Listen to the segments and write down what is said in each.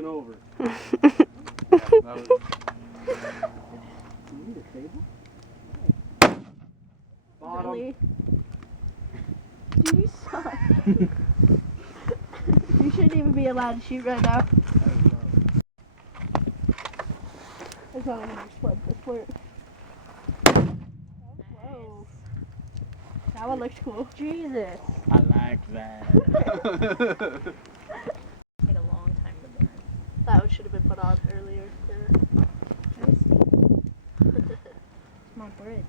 knocking over. Yeah, that was... You need a table? Bottom. Really? Dude, you suck. You shouldn't even be allowed to shoot right now. That's not even explode this flirt. Whoa. That one looks cool. Jesus. I like that. Take a long time to burn. That one should have been put on earlier. Yeah. Come on, bridge.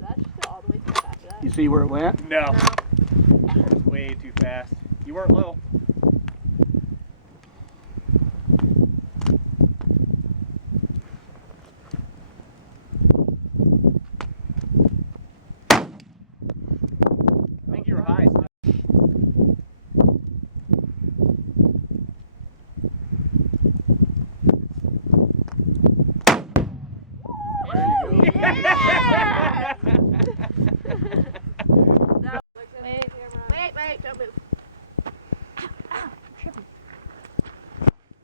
That should go all the way to the back of that. You see where it went? No. It's way too fast. You weren't low. I think you were high. Wait, don't move. Ow, tripping.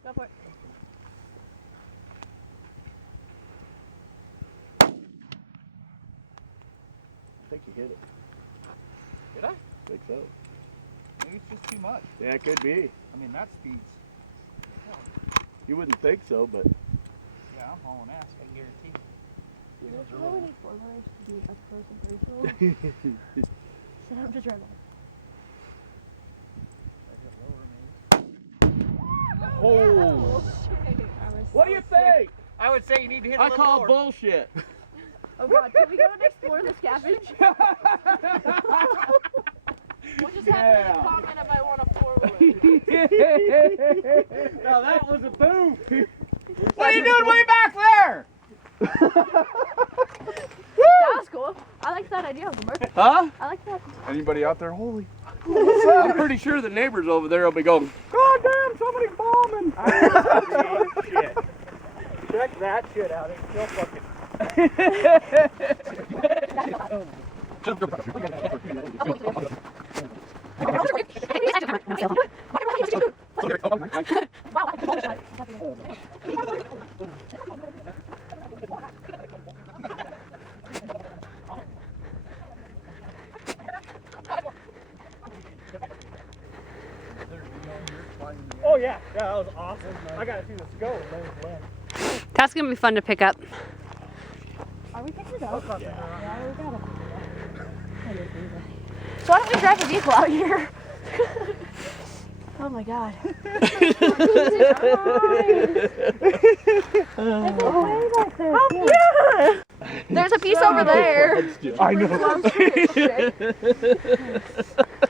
Go for it. I think you hit it. Did I? I think so. Maybe it's just too much. Yeah, it could be. I mean, that speed's... You wouldn't think so, but Yeah, I'm hauling ass, I guarantee. You know, really need formulas to be up close and personal. So I'm just running. oh. What do you think? I would say you need to hit a I little call lower. bullshit. Oh god, can we go and explore the scavenge? We'll just have to comment if I want a four-wheeler. Now that was a boom. What are you doing way back there? That was cool. I like that idea of the Murphy. Huh? I like that. Anybody out there holy? I'm pretty sure the neighbors over there will be going, God damn, somebody's bombing. Shit. Check that shit out. It's still fucking... Oh yeah, that was awesome. I gotta see the scope. That's gonna be fun to pick up. Are we picking it up? Yeah, we gotta pick it up. So why don't we drive a vehicle out here? Oh my god. There's a piece over there. I know.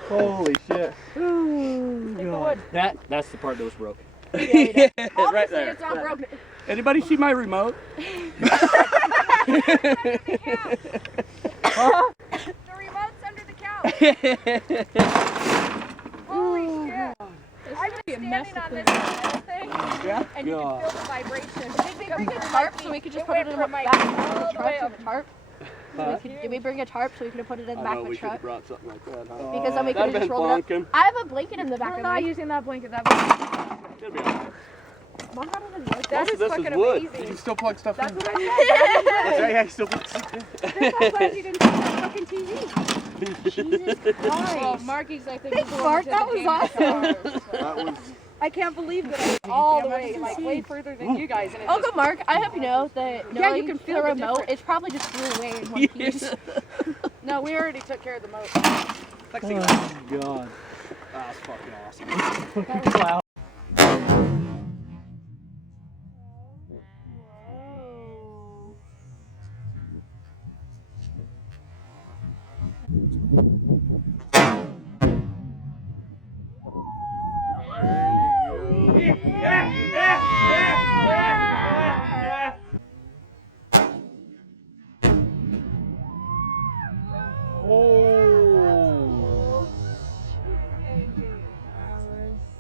Holy shit. That's the part that was broken. Yeah, right there. It's not broken. Anybody see my remote? Huh? The remote's under the couch. Holy shit. I was standing on this metal thing, and you could feel the vibration. Did we bring a tarp so we could just put it in the back of the truck with a tarp? Did we bring a tarp so we could have put it in the back of the we should have truck? brought something like that, huh? Because then we could have just rolled it up. I have a blanket in the back of the truck. I'm not using that blanket. It'll be all right. Mom, how does it work? That is fucking wood. You can still plug stuff in. That's what I said. Yeah, you still plug stuff in. I'm glad you didn't see that fucking TV. Jesus Christ. Well, Marky's, I think, Thanks, Mark. That was awesome. That was... I can't believe that I was all the way, like way further than you guys. And it Uncle Mark, I hope you know that Yeah, you can feel the the remote. difference. It's probably just flew away in one piece. no, we already took care of the moat. Oh, God. That was fucking awesome. Wow. Whoa.